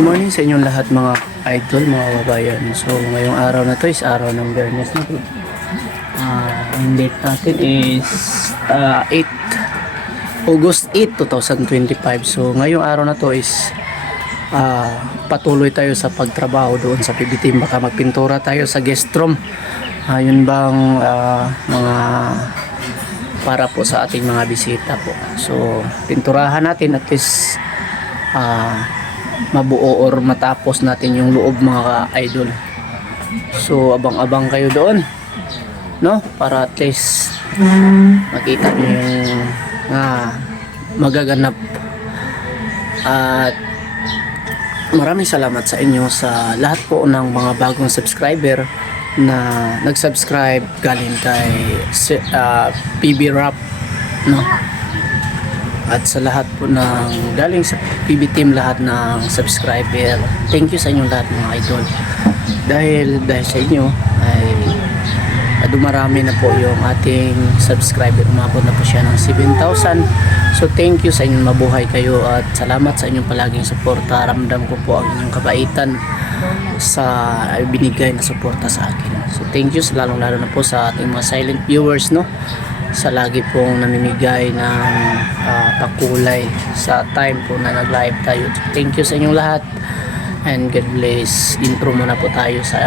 Good morning sa inyong lahat mga idol, mga kababayan. So ngayong araw na to is araw ng Biyernes na to. Ang date natin is 8 August 8, 2025. So ngayong araw na to is patuloy tayo sa pagtrabaho doon sa PBT. Baka magpintura tayo sa guest room. Yun bang mga para po sa ating mga bisita po. So pinturahan natin at least mabuo or matapos natin yung loob mga idol. So abang-abang kayo doon, no, para at least makita nyo yung magaganap. At maraming salamat sa inyo sa lahat po ng mga bagong subscriber na nag-subscribe galing kay PB Rap, no, at sa lahat po ng galing sa PB Team, lahat ng subscriber. Thank you sa inyo lahat mga idol. Dahil sa inyo ay dumarami na po yung ating subscriber. Umabot na po siya ng 7,000. So thank you sa inyo, mabuhay kayo at salamat sa inyong palaging suporta. Ramdam ko po ang inyong kabaitan sa binigay na suporta sa akin. So thank you, lalong lalo na po sa ating mga silent viewers, no, sa lagi pong namimigay ng pakulay sa time po na nag-live tayo. Thank you sa inyong lahat and God bless. Intro muna po tayo sa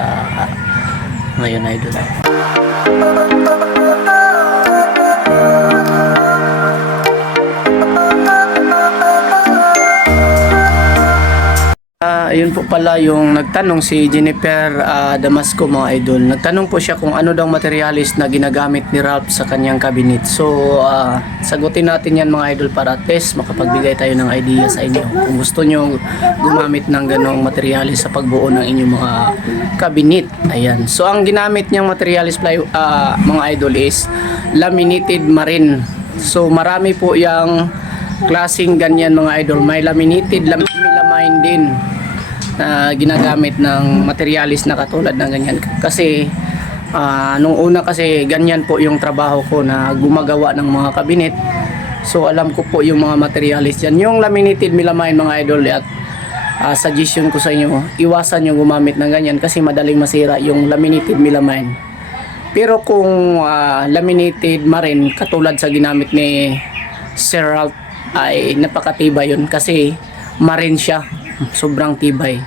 ngayon idol. Ayun po pala yung nagtanong si Jennifer Damasco mga idol. Nagtanong po siya kung ano daw materialis na ginagamit ni Ralph sa kanyang cabinet. So sagutin natin yan mga idol para test makapagbigay tayo ng idea sa inyo kung gusto nyo gumamit ng ganong materialis sa pagbuo ng inyong mga cabinet. Ayan. So ang ginamit niyang materialis mga idol is laminated marine. So marami po yung klaseng ganyan mga idol. May laminated, melamine din na ginagamit ng materialis na katulad ng ganyan. Kasi nung una kasi ganyan po yung trabaho ko na gumagawa ng mga kabinet. So alam ko po yung mga materialis yan. Yung laminated melamine mga idol, at suggestion ko sa inyo, iwasan yung gumamit ng ganyan kasi madaling masira yung laminated melamine. Pero kung laminated marine katulad sa ginamit ni Sir Ralph ay napakatibay yun kasi marine siya. Sobrang tibay.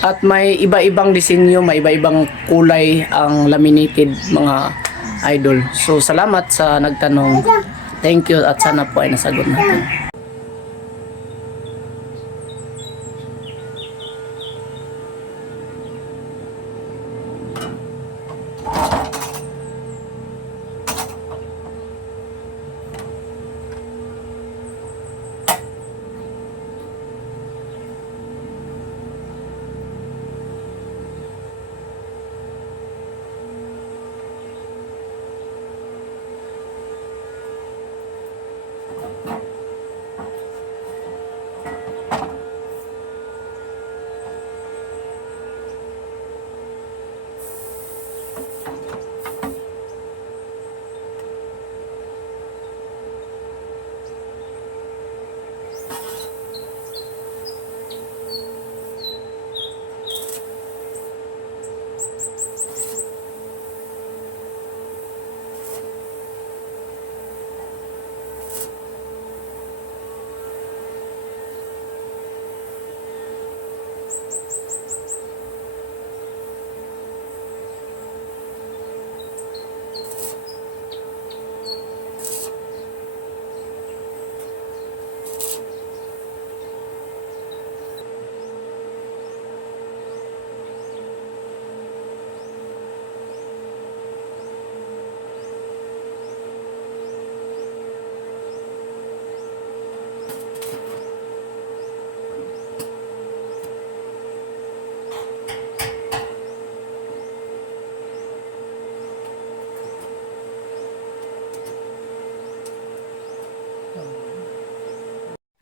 At may iba-ibang disenyo, may iba-ibang kulay ang laminated mga idol. So salamat sa nagtanong. Thank you at sana po ay nasagot natin.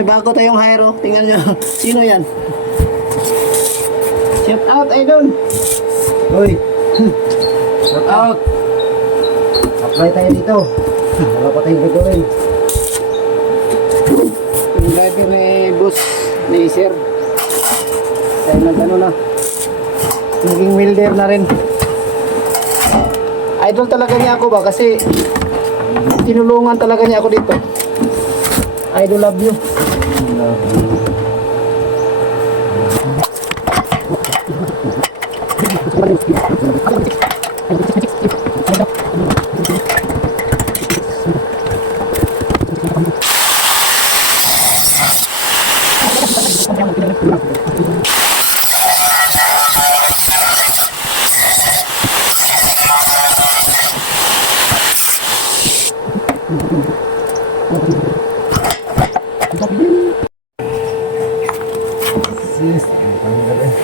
Bago tayong hire, tingnan nyo. Sino yan? Shout out, idol! Hoy! Shout out! Apply tayo dito. Wala pa tayong gagawin. Yung driver ni boss ni sir. Kaya nag-ano na. Naging welder na rin. Idol talaga niya ako ba? Kasi tinulungan talaga niya ako dito. Idol, love you.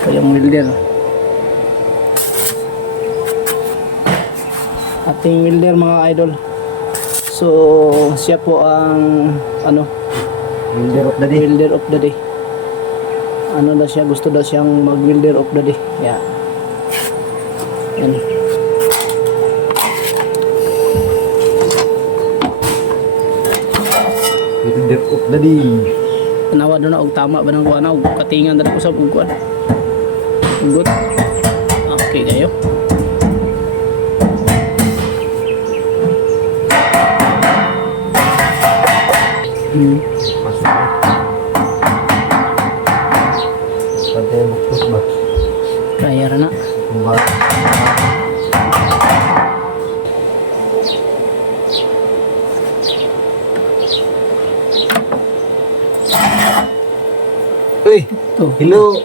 Kayong welder. Ating welder mga idol. So siya po ang ano, Welder of the day. welder of the day. Ano daw siya, gusto daw siyang mag welder of the day. Yeah. Yan. Welder of the day. Tanawa doon na og tama ba nang kuana og katingan dali usab og kuan. Ugot. Okay kayo. Masuk na. Pantay buktos ba? Kaya ra na. Kung ba? Uy! To. Hello!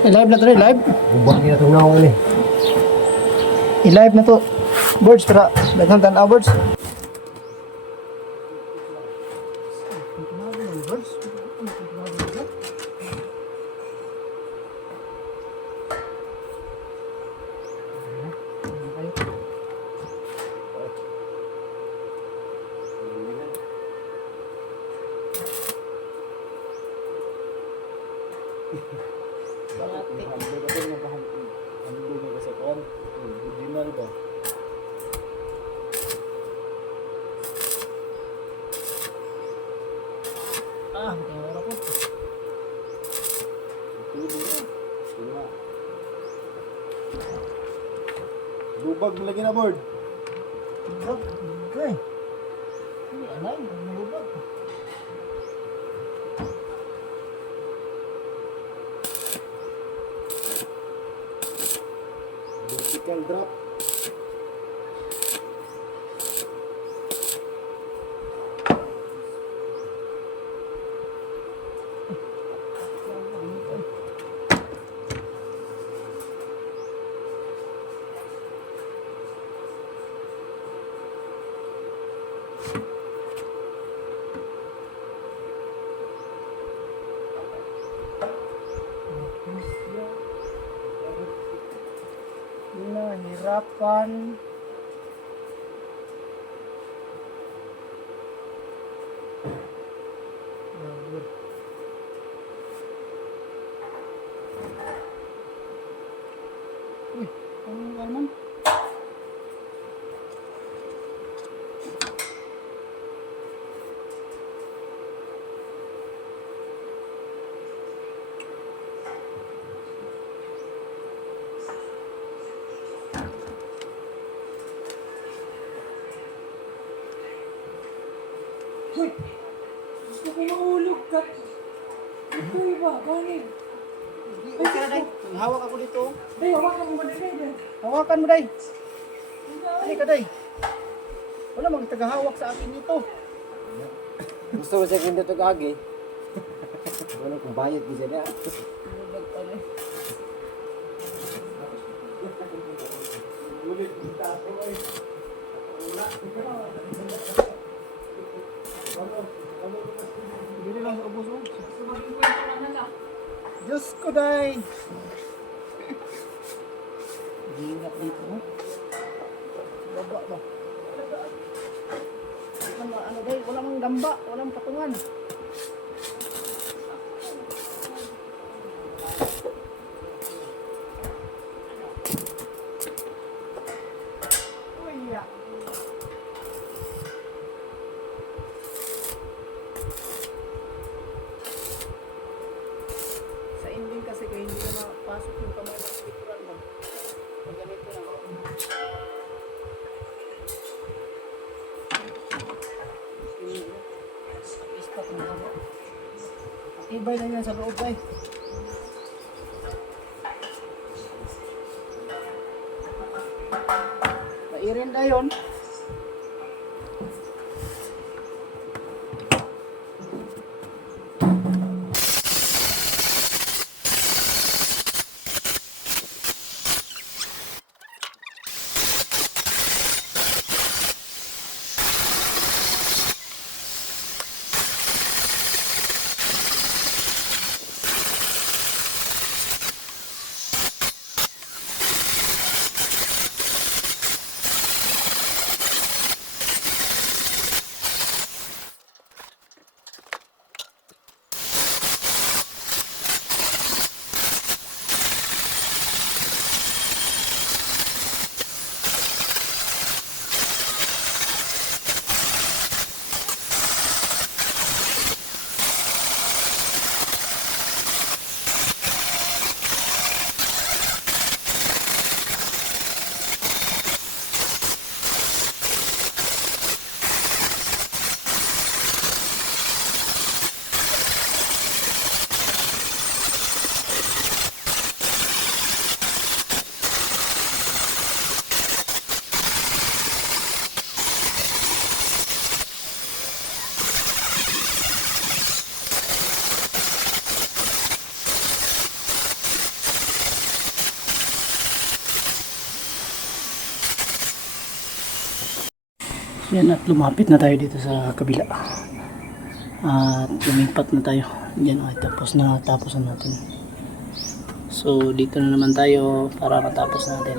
Live na to, live. Ubah niya itong naong ni. I-live na to. Birds para daghang tan birds. Ah, kaya ora po. Lubag mo lagi na board. Okay. Ini alay, lubag. Vertical drop. Nahirapan. Uy, ano naman? Uy! Gusto ko mahulog ka. Ito iba, bakit? Okay na, Day. Hawak ako dito. Day, hawakan mo ba din? Hawakan mo, Day. Ay ka, Day. Wala mang tagahawak sa akin nito. Gusto mo siya kindi ito kagi? Ano kung bayad bisa niya? Lubag pala eh. Bili lang sa ubos mo. Magkikwento ka na lang. Diyos ko, Day. Hirap dito, no? Baba ba? Ano, Day? Wala mang gamba. Walang patungan. Uy, ya. Sa ending kasi kasi kaya hindi na mapasok yung kamay mo sa likuran mo. Pag ganito na. Ispat mo ba? Matibay na yan sa loob ay. Mairin na yun. Yan, at lumapit na tayo dito sa kabila. At lumipat na tayo. Yan, ay tapos na natin. So dito na naman tayo para matapos natin.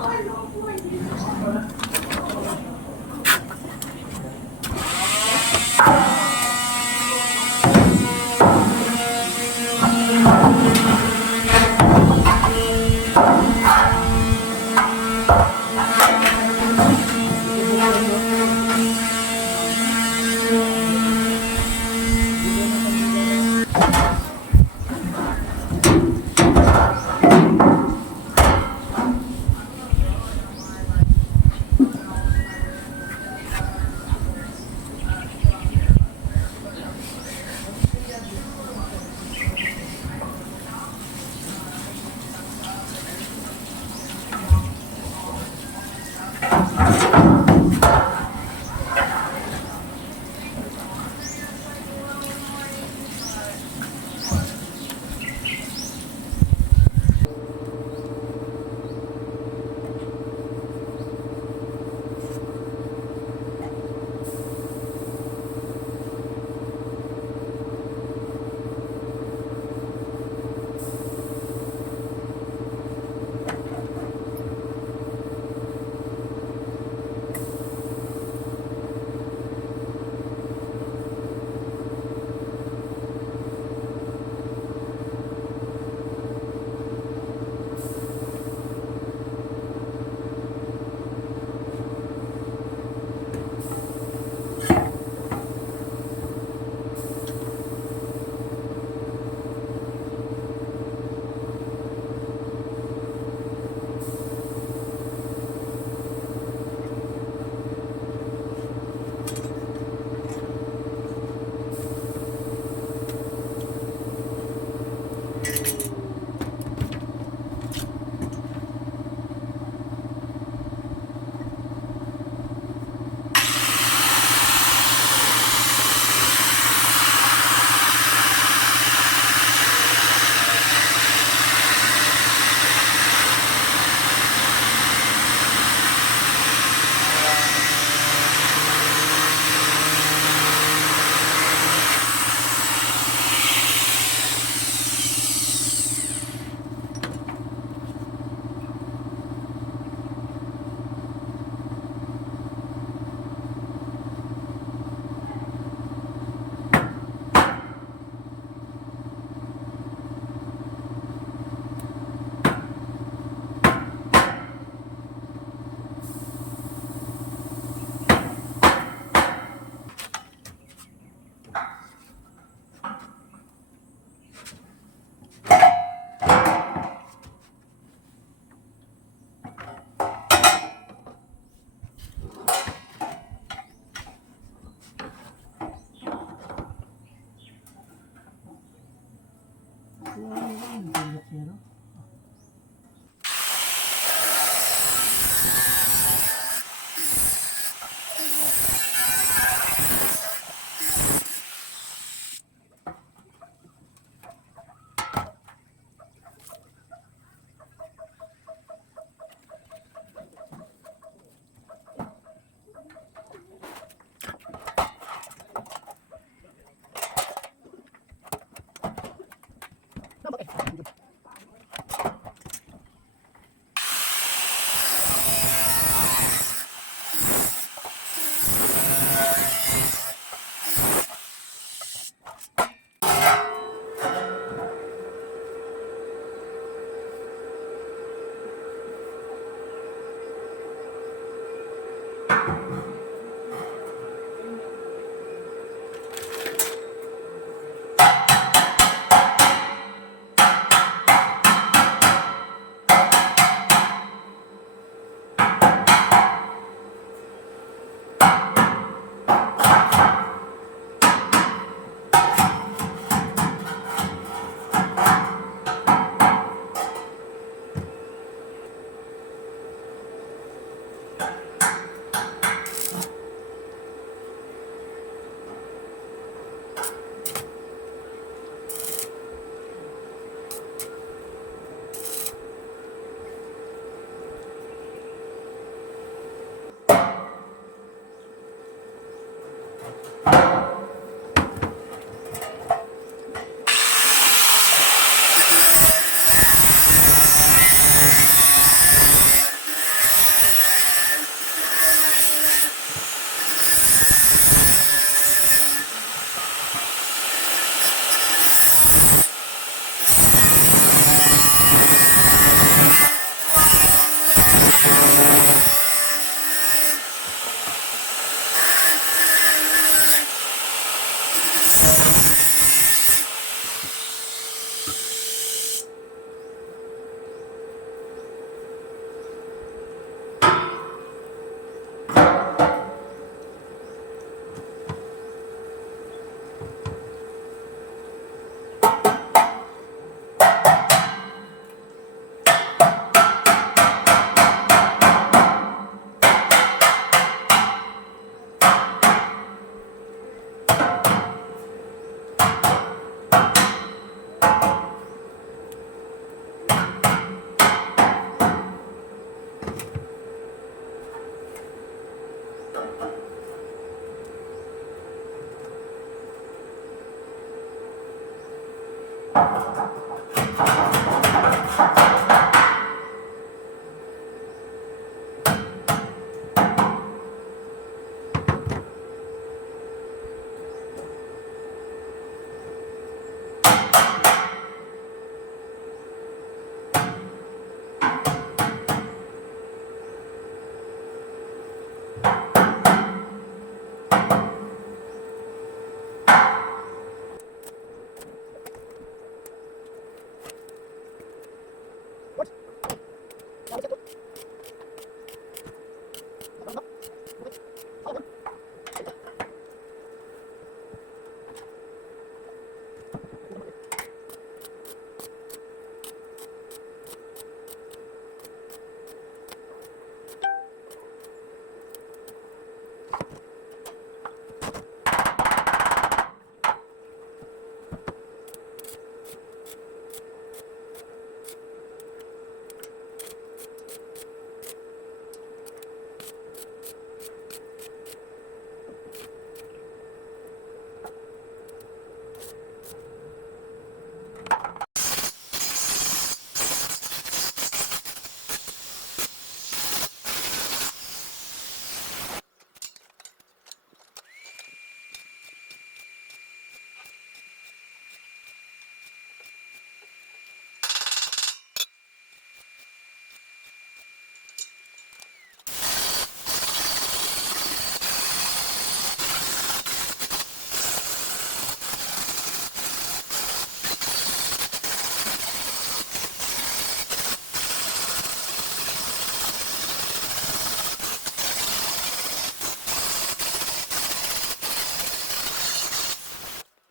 Pero,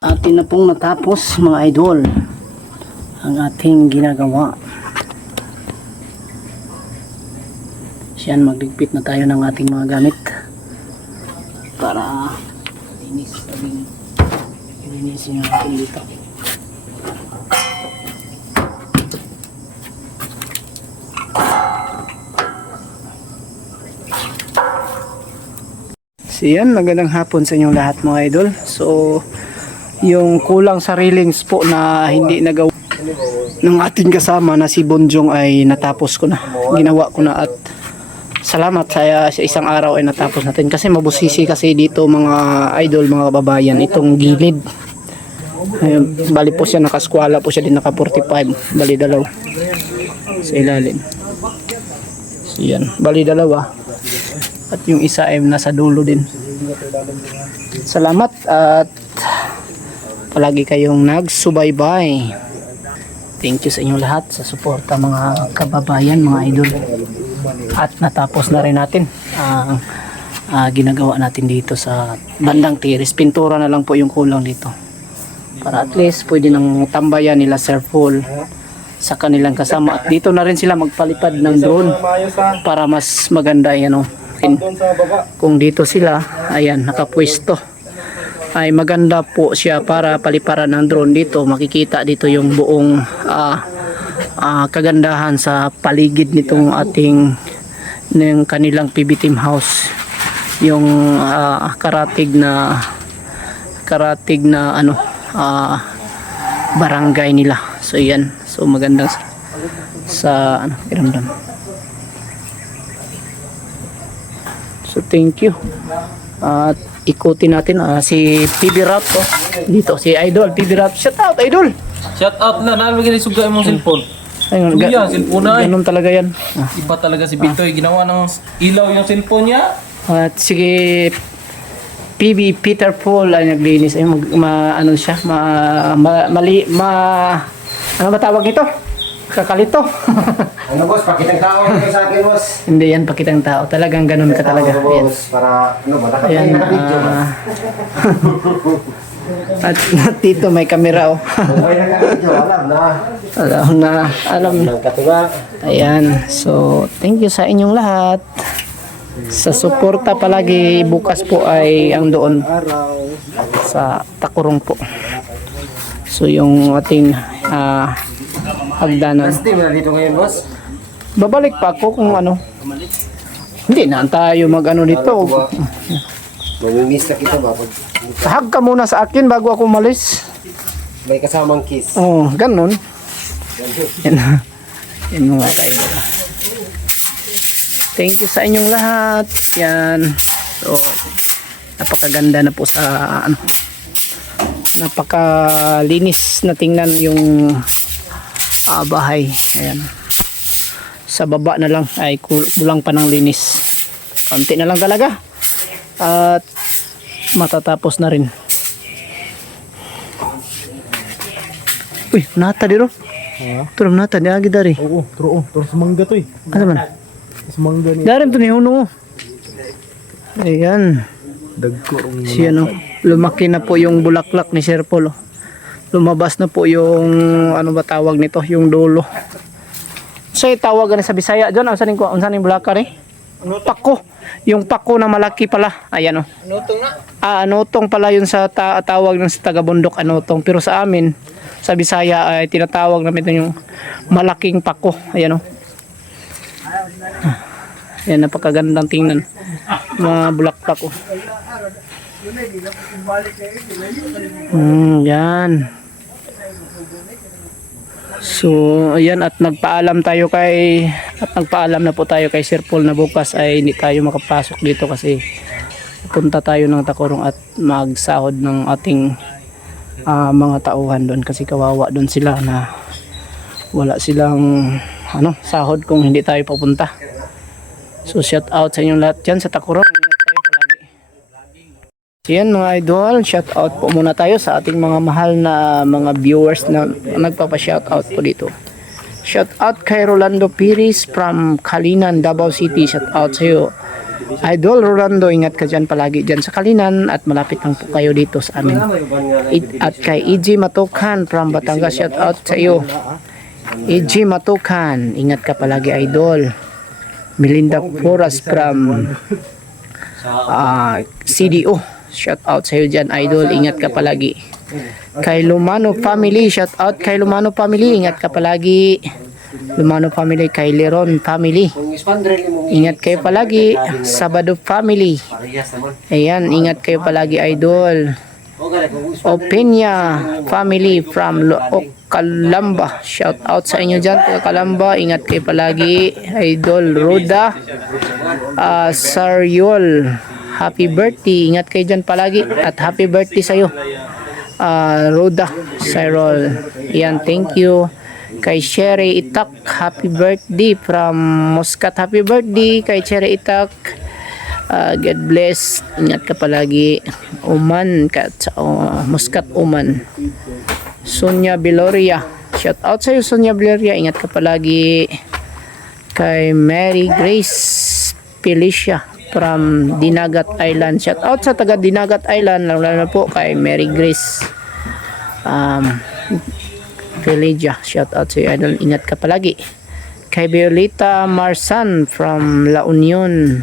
Atin na pong natapos mga idol. ang ating ginagawa. Siyan, magligpit na tayo ng ating mga gamit para linisin yung ating dito. So yan, magandang hapon sa inyong lahat mga idol. So yung kulang sa railings po na hindi nagawa ng ating kasama na si Bonjong ay natapos ko na. Ginawa ko na at salamat sa isang araw ay natapos natin kasi mabusisi kasi dito mga idol, mga kababayan, itong gilid. Ayun, bali po siya nakaskwala po siya din, naka 45, bali dalaw sa ilalim. So yan, bali dalawa at yung isa ay nasa dulo din. Salamat at palagi kayong nagsubaybay. Thank you sa inyong lahat sa suporta mga kababayan, mga idol. At natapos na rin natin ang ginagawa natin dito sa bandang tiris. Pintura na lang po yung kulang dito. Para at least pwede nang tambayan nila Sir Paul sa kanilang kasama. At dito na rin sila magpalipad ng drone para mas maganda yan. Kung dito sila, ayan, nakapwesto, ay maganda po siya para paliparan ng drone dito. Makikita dito yung buong kagandahan sa paligid nitong ating ng kanilang PB Team House, yung karatig na ano barangay nila. So yan, so magandang sa ano iramdam. So thank you. At ikutin natin si PB Rap po. Dito si Idol PB Rap. Shout out Idol. Shout out na, nalagay ni suga imong cellphone. Ayun, Kuya, cellphone na. ganun talaga yan. Iba talaga si Bintoy, ginawa ng ilaw yung cellphone niya. At sige, PB Peter Paul ay naglinis. Ay ano siya, ano ba tawag ito? Kakalito. Ano boss, pakitang tao kayo sa akin boss. Hindi yan pakitang tao. Talagang ganun ka talaga. Tao, Yan. boss, para ano ba, Ayan, nakapagay na at dito may kamera oh. Okay na video, alam na. alam na. Ang katuwa. Ayan. So, thank you sa inyong lahat. Sa suporta palagi. Bukas po ay ang doon sa Takurong po. So, yung ating hagdanan. Last team na dito ngayon boss. Babalik pa ako kung ano. Hindi na tayo mag ano dito. Mamimiss na kita ba? Hug ka muna sa akin bago ako umalis. May kasamang kiss. Oh, ganun. Yan. Yan mga kaidol. Thank you sa inyong lahat. Yan. So, napakaganda na po sa ano. Napakalinis na tingnan yung bahay. Ayan. Sa baba na lang ay kulang pa ng linis. Konti na lang talaga. At matatapos na rin. Uy, nata dito. Turun nata di agi dari. Oo, turo sa mangga to eh. Ano man? Sa mangga ni Darin to ni Huno. Ayan. dagko rong Siya no. Lumaki na po yung bulaklak ni Sir Paul. Lumabas na po yung ano ba tawag nito, yung dulo. So tawag na sa Bisaya diyan, unsa ning bulakar eh? Pako. Yung pako na malaki pala. Ayan oh. Anutong na. Anutong pala yun sa tawag ng sa taga-bundok, anutong. Pero sa amin, sa Bisaya ay tinatawag namin ito yung malaking pako. Ayan o. Ayan, napakagandang tingnan. Mga bulaklak o. Yan. So, ayan, at nagpaalam na po tayo kay Sir Paul na bukas ay hindi tayo makapasok dito kasi punta tayo ng Takurong at magsahod ng ating mga tauhan doon kasi kawawa doon sila na wala silang sahod kung hindi tayo papunta. So, shout out sa inyong lahat dyan sa Takurong. Ingat tayo palagi. So, yan mga idol, shout out po muna tayo sa ating mga mahal na mga viewers na nagpapa-shout out po dito. Shout out kay Rolando Piris from Kalinan, Davao City. Shout out sa iyo. Idol Rolando, ingat ka dyan palagi dyan sa Kalinan at malapit lang po kayo dito sa amin. At kay EG Matukan from Batangas, shout out sa iyo. EG Matukan, ingat ka palagi Idol. Melinda Flores from CDO, shout out sa iyo dyan Idol, ingat ka palagi. Kay Lumano family, shout out kay Lumano family, ingat ka palagi. Lumano family, kay Leron family, Kung expander mo, ingat kayo palagi. Sabado family, parehas naman. ayan, ingat kayo palagi Idol. O gani, kung Openya family from Calamba, shout out sa inyo dyan taga Calamba, ingat kayo palagi Idol. Roda Saryol, happy birthday, ingat kayo dyan palagi at happy birthday sa'yo Roda Saryol, yan, thank you. Kay Sherry Itak, happy birthday from Muscat, happy birthday kay Sherry Itak. God bless, ingat ka palagi. Oman ka sa Muscat, Oman. Sonia Biloria, shout out sa iyo Sonia Biloria, ingat ka palagi. Kay Mary Grace Felicia from Dinagat Island, shout out sa taga Dinagat Island, lalo na po kay Mary Grace Felicia, shout out sa iyo Idol, ingat ka palagi. Kay Violeta Marsan from La Union,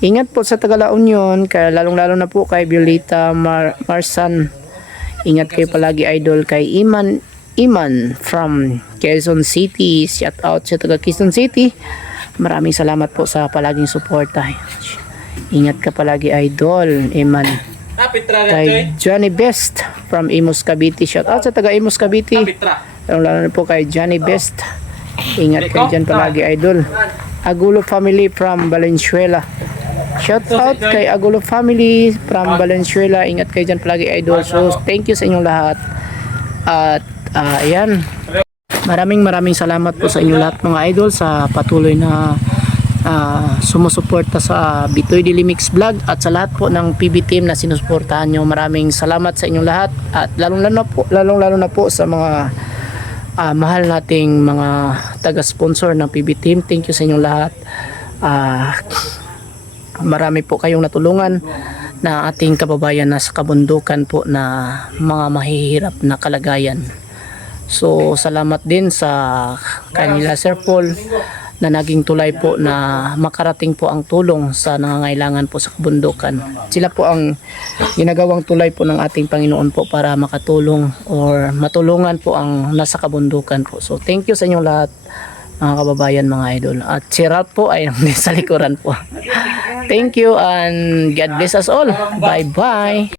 ingat po sa taga La Union, kay lalong lalo na po kay Violeta Marsan, ingat kayo palagi Idol. Kay Iman from Quezon City, shout out sa taga Quezon City, maraming salamat po sa palaging suporta, ingat ka palagi Idol Iman. Kay Johnny Best from Imus Cavite, shout out sa taga Imus Cavite, lalo na po kay Johnny Best, ingat kayo dyan palagi Idol. Agulo family from Valenzuela, shout out kay Agulo family from Valenzuela, ingat kayo dyan palagi Idol. So thank you sa inyong lahat at ayan, maraming salamat po sa inyong lahat mga Idol sa patuloy na sumusuporta sa Bitoy Daily Mix Vlog at sa lahat po ng PB team na sinusuportahan nyo. Maraming salamat sa inyong lahat at lalong lalo na po sa mga mahal nating mga taga-sponsor ng PB team. Thank you sa inyong lahat. Marami po kayong natulungan na ating kababayan na sa kabundukan po na mga mahihirap na kalagayan. So salamat din sa kanila Sir Paul na naging tulay po na makarating po ang tulong sa nangangailangan po sa kabundukan. Sila po ang ginagawang tulay po ng ating Panginoon po para makatulong or matulungan po ang nasa kabundukan po. So thank you sa inyong lahat mga kababayan, mga Idol. At si Ralph po ay sa likuran po. Thank you and God bless us all. Bye bye.